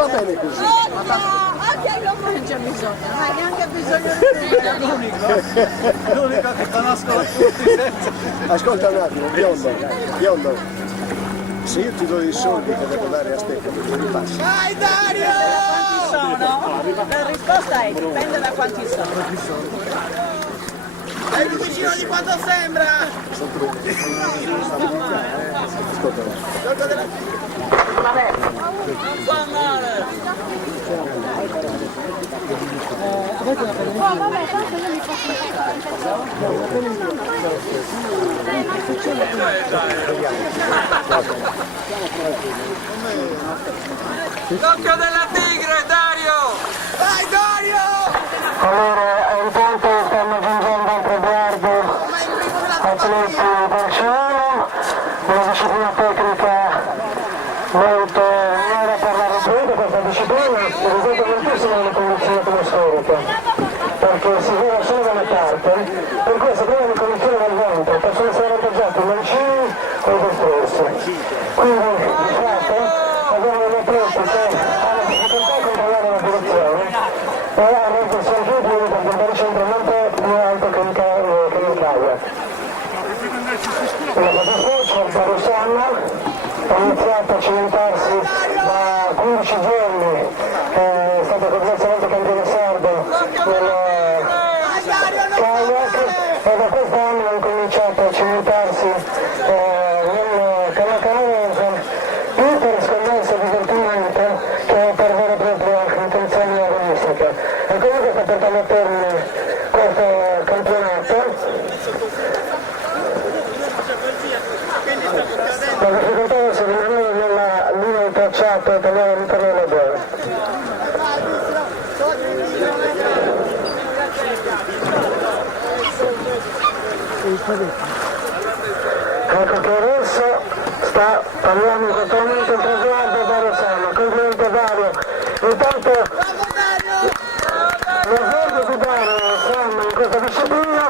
va bene così. Anche l'uomo non c'è bisogno, hai neanche bisogno di te. L'unica che conosco tutti senza. Ascolta un attimo, biondo, se io ti do i soldi che devo dare a Stefano, tu li passi. Vai Dario! Quanti sono? La risposta è dipende da quanti sono. È più vicino di quanto sembra! Ascolta. Vabbè, non fa male! Oh vabbè, tanto io mi L'occhio della tigre, Dario! Vai Dario! Allora, intanto stanno giungendo al traguardo atleti del cielo, una disciplina tecnica molto nera per la rubrica, questa disciplina risulta moltissimo nelle condizioni atmosferiche, perché si vive solo da una parte, per questo prima le condizioni del vento possono essere appoggiati i mancini o i destrezzi. Quindi, di fatto, abbiamo degli atleti che hanno difficoltà a controllare la direzione e hanno impressione più di perché il baricentro non è più alto che in Italia. La fattispecie per Rosanna ha iniziato a cimentarsi da 15 giorni, è stato complessivamente campione sardo nel kayak e da quest'anno ha incominciato a cimentarsi nel canale canavese più per scommesse divertimento che per vere e proprie intenzioni agonistiche. E comunque sta portando a termine questo campionato. La difficoltà adesso di rimanere nella linea di tracciato e tenere all'interno della zona. Ecco che adesso sta tagliando in questo momento il traguardo da Rossano. Complimenti a Dario. Intanto l'esempio di Dario Sam in questa disciplina